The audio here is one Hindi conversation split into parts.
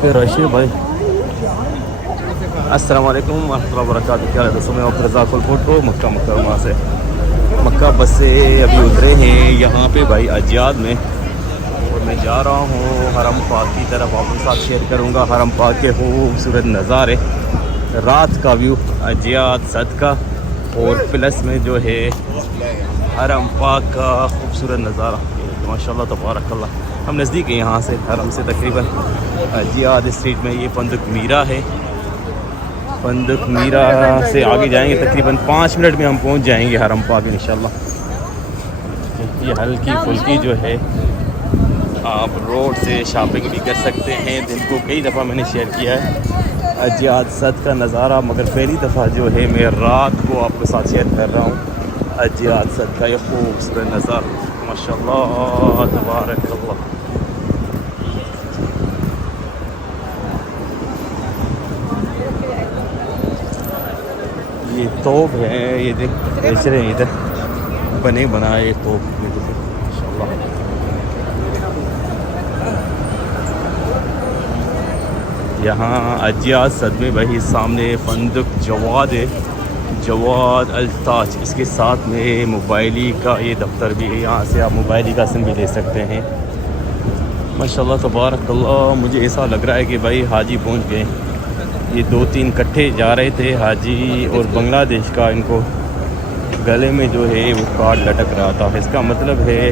काफ़ी रश है भाई। अस्सलाम वालेकुम वरहमतुल्लाहि वबरकातुहू। क्या है दोस्तों, मैं रज़ाकुल फोटो मक्का मुकर्रमा से। मक्का बस से अभी उतरे हैं यहाँ पे भाई अजियाद में, और मैं जा रहा हूँ हरम पाक की तरफ। आपके साथ शेयर करूँगा हरम पाक के खूबसूरत नज़ारे, रात का व्यू अजियाद सद का, और प्लस में जो है हरम पाक का खूबसूरत नज़ारा माशाल्लाह तबारकल्लाह। हम नज़दीक हैं यहाँ से, हरम से तकरीबन अजियाद स्ट्रीट में। ये फंदुक मीरा है, फंदुक मीरा से आगे जाएंगे तकरीबन 5 मिनट में हम पहुँच जाएंगे हरम पाक इंशाल्लाह। ये हल्की फुल्की जो है आप रोड से शॉपिंग भी कर सकते हैं। दिन को कई दफ़ा मैंने शेयर किया है अजियाद सद का नज़ारा, मगर पहली दफ़ा जो है मैं रात को आपके साथ शेयर कर रहा हूँ अजियाद सद का ये खूबसूरत नज़ारा माशाल्लाह तबारकल्लाह। ये तोप है, ये देख बेच रहे हैं इधर बने बनाए तोप, ये देखिए माशाल्लाह। यहाँ अजियाद सद में भाई सामने फंदुक जवाद है, जवाद अल्ताज। इसके साथ में मोबाइली का ये दफ्तर भी है, यहाँ से आप मोबाइली का सिम भी ले सकते हैं माशाल्लाह तबारकल्लाह। मुझे ऐसा लग रहा है कि भाई हाजी पहुँच गए। ये 2-3 इकट्ठे जा रहे थे हाजी, और बांग्लादेश का इनको गले में जो है वो कार्ड लटक रहा था। इसका मतलब है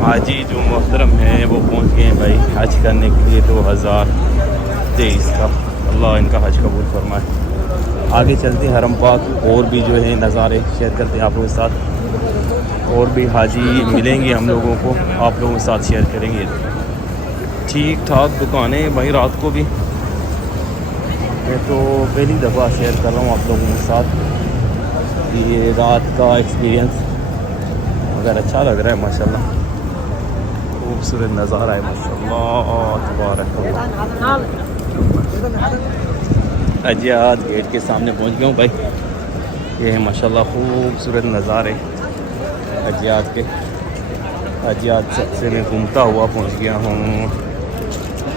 हाजी जो मोहतरम है वो पहुंच गए भाई हज करने के लिए 2023 का। अल्लाह इनका हज कबूल फरमाए। आगे चलते हैं हरम पाक, और भी जो है नज़ारे शेयर करते हैं आप लोगों के साथ। और भी हाजी मिलेंगे हम लोगों को, आप लोगों के साथ शेयर करेंगे। ठीक ठाक दुकानें भाई, रात को भी मैं तो पहली दफ़ा शेयर कर रहा हूँ आप लोगों के साथ ये रात का एक्सपीरियंस, मगर अच्छा लग रहा है माशाल्लाह। खूबसूरत नज़ारा है माशाल्लाह तबारकल्लाह। अजियाद गेट के सामने पहुंच गया हूँ भाई। ये है माशाल्लाह खूबसूरत नज़ारे अजियाद के। अजियाद से मैं घूमता हुआ पहुंच गया हूँ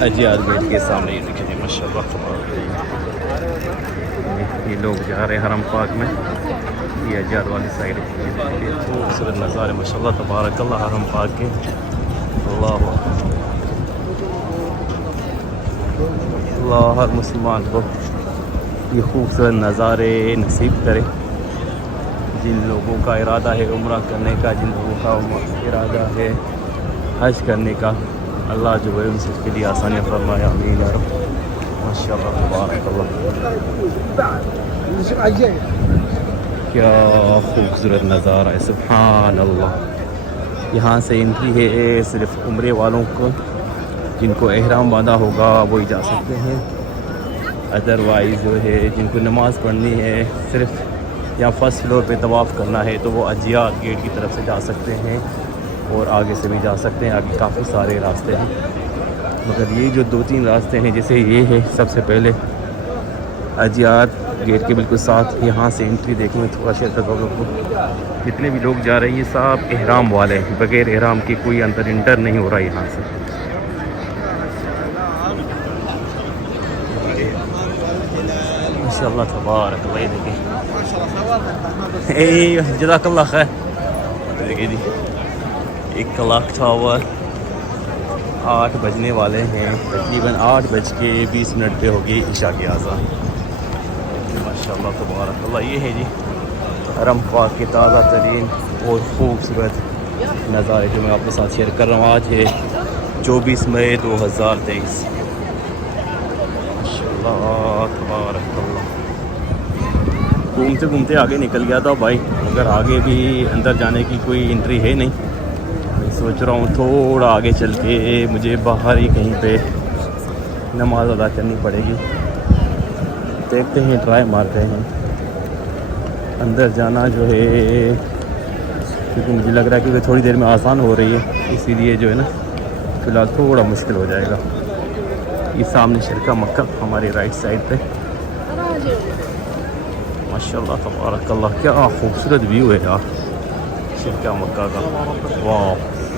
अजियाद गेट के सामने। ये देखिए माशाल्लाह तबारकल्लाह, ये लोग जा रहे हैं हरम पाक में, ये अजियाद वाली साइड है। खूबसूरत नज़ारे माशाल्लाह तबारकल्लाह हरम पाक के। अल्लाह अल्लाह हर मुसलमान को ये खूबसूरत नज़ारे नसीब करे। जिन लोगों का इरादा है उम्रा करने का, जिन लोगों का इरादा है हज करने का, अल्लाह जो है उन सबके लिए आसानियाँ फरमाए, आमीन या रब। माशाल्लाह तबारकल्लाह, क्या खूबसूरत नज़ारा है, सुभान अल्लाह। यहाँ से एंट्री है सिर्फ उम्रे वालों को, जिनको एहराम बांधा होगा वो ही जा सकते हैं। अदरवाइज़ जो है जिनको नमाज़ पढ़नी है, सिर्फ या फर्स्ट फ्लोर पे तवाफ़ करना है, तो वो अजियाद गेट की तरफ से जा सकते हैं, और आगे से भी जा सकते हैं। आगे काफ़ी सारे रास्ते हैं, मगर ये जो 2-3 रास्ते हैं, जैसे ये है सबसे पहले अजियाद गेट के बिल्कुल साथ, यहाँ से एंट्री देखेंगे थोड़ा शेयर करता हूँ आपको। जितने भी लोग जा रहे हैं ये सब एहराम वाले हैं, बगैर एहराम के कोई अंदर इंटर नहीं हो रहा है यहाँ से। माशाल्लाह तबारकल्लाह, देखिए जज़ाकल्लाह खैर। देखिए जी 1 लाख टावर 8 बजने वाले हैं, तकरीबन 8:20 पे होगी ईशा की आज़ान माशाल्लाह तबारकल्लाह। ये है जी हरम पाक के ताज़ा तरीन और ख़ूबसूरत नज़ारे जो मैं आपके साथ शेयर कर रहा हूँ। आज है 24 मई 2023 माशाल्लाह तबारकल्लाह। घूमते घूमते आगे निकल गया था भाई, मगर आगे भी अंदर जाने की कोई एंट्री है नहीं। मैं सोच रहा हूँ थोड़ा आगे चल के मुझे बाहर ही कहीं पे नमाज़ अदा करनी पड़ेगी। देखते हैं, ट्राई मारते हैं अंदर जाना जो है, क्योंकि मुझे लग रहा है क्योंकि थोड़ी देर में आसान हो रही है, इसीलिए जो है ना फ़िलहाल थोड़ा मुश्किल हो जाएगा। ये सामने शिरका मक्का हमारे राइट साइड पे माशाल्लाह तबारकल्लाह, क्या खूबसूरत व्यू है यार शिरका मक्का का, वाह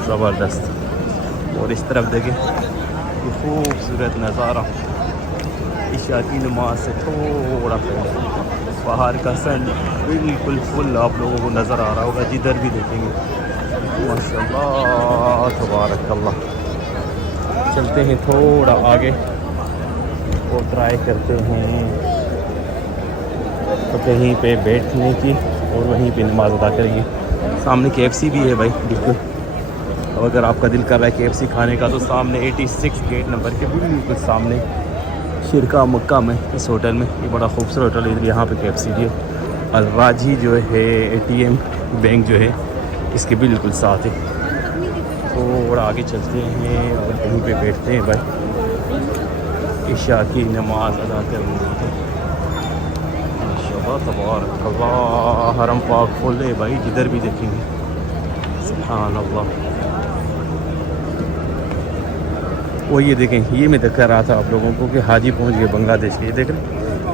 ज़बरदस्त। और इस तरफ देखिए ये खूबसूरत नज़ारा। इशा की नमाज से थोड़ा पहले बाहर का सन बिल्कुल फुल आप लोगों को नज़र आ रहा होगा, जिधर भी देखेंगे। माशाल्लाह तबारकल्लाह। चलते हैं थोड़ा आगे और ट्राई करते हैं तो कहीं पे बैठने की और वहीं पे नमाज अदा करेंगे। सामने KFC भी है भाई बिल्कुल। अब अगर आपका दिल कर रहा है KFC खाने का तो सामने 86 गेट नंबर के बिल्कुल सामने शिरका मक्का में इस होटल में, ये बड़ा खूबसूरत होटल है, यहाँ पे KFC भी है। और राजी जो है ATM बैंक जो है इसके बिल्कुल साथ है। थोड़ा आगे चलते हैं और कहीं पे बैठते हैं भाई, इशा की नमाज अदा करने की। माशाल्लाह तबारकल्लाह। हरम पाक फुल है भाई, जिधर भी देखेंगे। सुभान अल्लाह। वो ये देखें, ये मैं दिखा रहा था आप लोगों को कि हाजी पहुंच गए बांग्लादेश के। ये देख रहे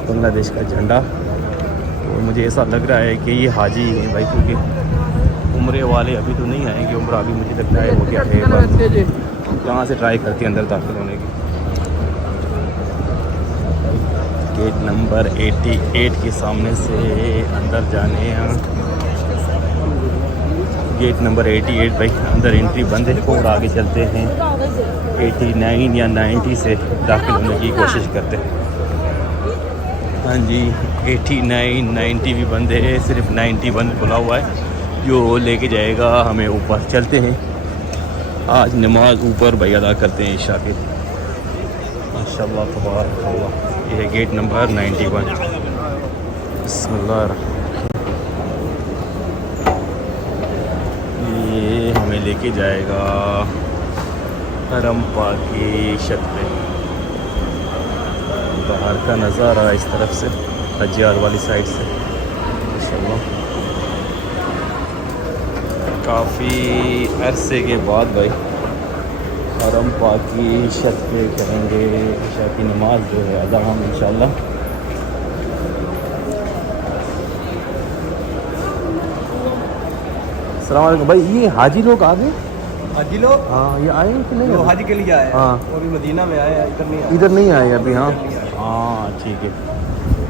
बांग्लादेश का झंडा। और मुझे ऐसा लग रहा है कि ये हाजी है भाई, क्योंकि उम्रे वाले अभी तो नहीं आएंगे। उम्र अभी मुझे लगता है वो क्या है, कहाँ से ट्राई करते हैं अंदर दाखिल होने की। गेट नंबर 88 के सामने से अंदर जाने हैं। गेट नंबर 88 भाई, अंदर एंट्री बंद है। और आगे चलते हैं 89 या 90 से दाखिल होने की कोशिश करते हैं। हाँ जी, 89 90 भी बंद है, सिर्फ 90 बंद खुला हुआ है जो लेके जाएगा हमें ऊपर। चलते हैं, आज नमाज ऊपर भाई अदा करते हैं इशा के। माशाल्लाह तबारकल्लाह। ये है गेट नंबर 91। बिस्मिल्लाह। ये हमें लेके जाएगा हरम पाक की छत पे। बाहर का नज़ारा इस तरफ से, हजियार वाली साइड से। माशाल्लाह काफ़ी अरसे के बाद भाई हरम पाक की छत पे करेंगे इशा की नमाज जो है अदा हम इंशाल्लाह। अस्सलाम वालेकुम भाई, ये हाजी लोग आ गए? हाजी लोग, हाँ ये आए कि नहीं? वो हाजी के लिए आए हैं। हाँ वो अभी मदीना में आए हैं, इधर नहीं आए। इधर नहीं आए अभी। हाँ हाँ ठीक है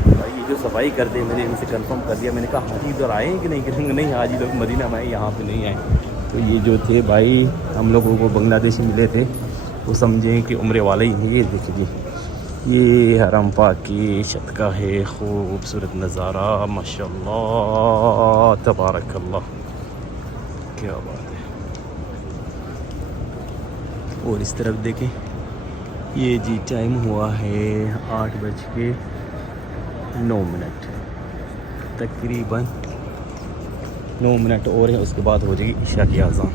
भाई। ये जो सफाई कर दे, मैंने इनसे कंफर्म कर दिया। मैंने कहा हाजी इधर आए हैं कि नहीं? कहेंगे नहीं हाजी लोग मदीना में आए, यहाँ पे नहीं आए। तो ये जो थे भाई हम लोगों को बांग्लादेशी मिले थे, वो समझें कि उम्रे वाले ही हैं। ये देखिए जी, ये हरम पाक की छत का है खूबसूरत नज़ारा। माशाल्लाह तबारकल्लाह, क्या बात है। और इस तरफ देखें, ये जी टाइम हुआ है 8:09। तकरीबन 9 मिनट और है, उसके बाद हो जाएगी इशा की आज़ान।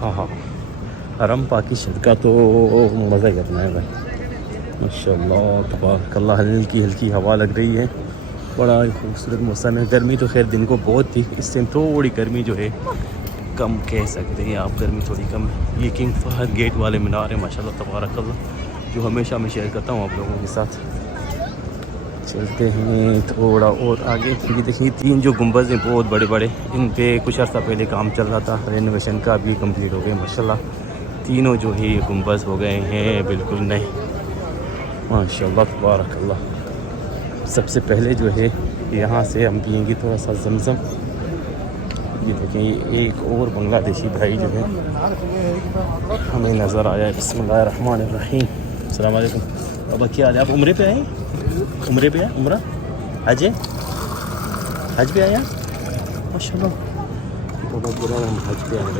हाँ हाँ, हरम पाक की छत का तो मज़ा ही अपना है भाई। माशाल्लाह तबारकल्लाह। हल्की हल्की हवा लग रही है, बड़ा खूबसूरत मौसम है। गर्मी तो खैर दिन को बहुत थी, इस टाइम थोड़ी गर्मी जो है कम कह सकते हैं आप, गर्मी थोड़ी कम है। ये किंग फहद गेट वाले मीनार है माशाल्लाह तबारकल्लाह, जो हमेशा मैं शेयर करता हूँ आप लोगों के साथ। चलते हैं थोड़ा और आगे। ये देखिए 3 जो गुंबद हैं बहुत बड़े बड़े, इन पे कुछ अर्सा पहले काम चल रहा था रेनोवेशन का, अभी कंप्लीट हो गए माशाल्लाह। तीनों जो है गुंबद हो गए हैं बिल्कुल नए माशाल्लाह तबारकल्लाह। सबसे पहले जो है यहाँ से हम पियेंगे थोड़ा सा जमज़म। ये देखें, ये एक और बांग्लादेशी भाई जो है हमें नज़र आया है। बिस्मिल्लाहिर्रहमानिर्रहीम। अस्सलाम वालेकुम बाबा, क्या हाल है? आप उम्रे पे आए? उम्रे पे आए? उम्रा हज है? हज पे आया माशाल्लाह। बाबा पूरा हम हज पे आए हैं।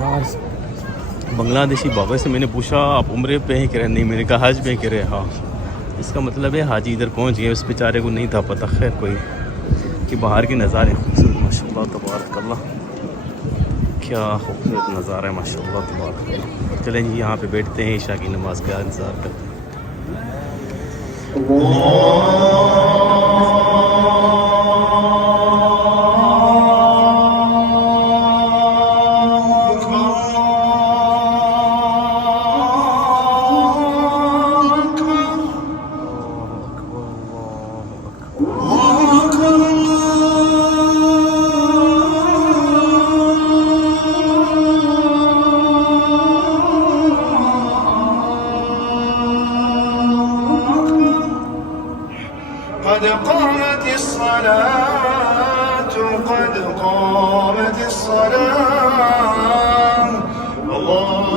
यार बांग्लादेशी बाबा से मैंने पूछा आप उम्रे पे हैं? कह रहे नहीं। मैंने कहा हज पे? कह रहे हाँ। इसका मतलब है हाजी इधर पहुंच गए, उस बेचारे को नहीं था पता। खैर कोई, कि बाहर के नज़ारे खूबसूरत माशाल्लाह तबारकल्लाह, क्या खूबसूरत नज़ारा है माशाल्लाह तबारकल्लाह। चलें जी, यहाँ पे बैठते हैं, इशा की नमाज का इंतज़ार करते हैं।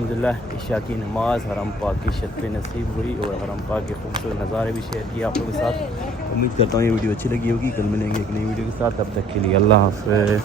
अल्हम्दुलिल्लाह ईशा की नमाज़ हरम पाक की छत पे नसीब हुई और हरम पाक के खूबसूरत नज़ारे भी शेयर किए आप लोगों के साथ। उम्मीद करता हूँ ये वीडियो अच्छी लगी होगी। कल मिलेंगे एक नई वीडियो के साथ, तब तक के लिए अल्लाह हाफ़िज़।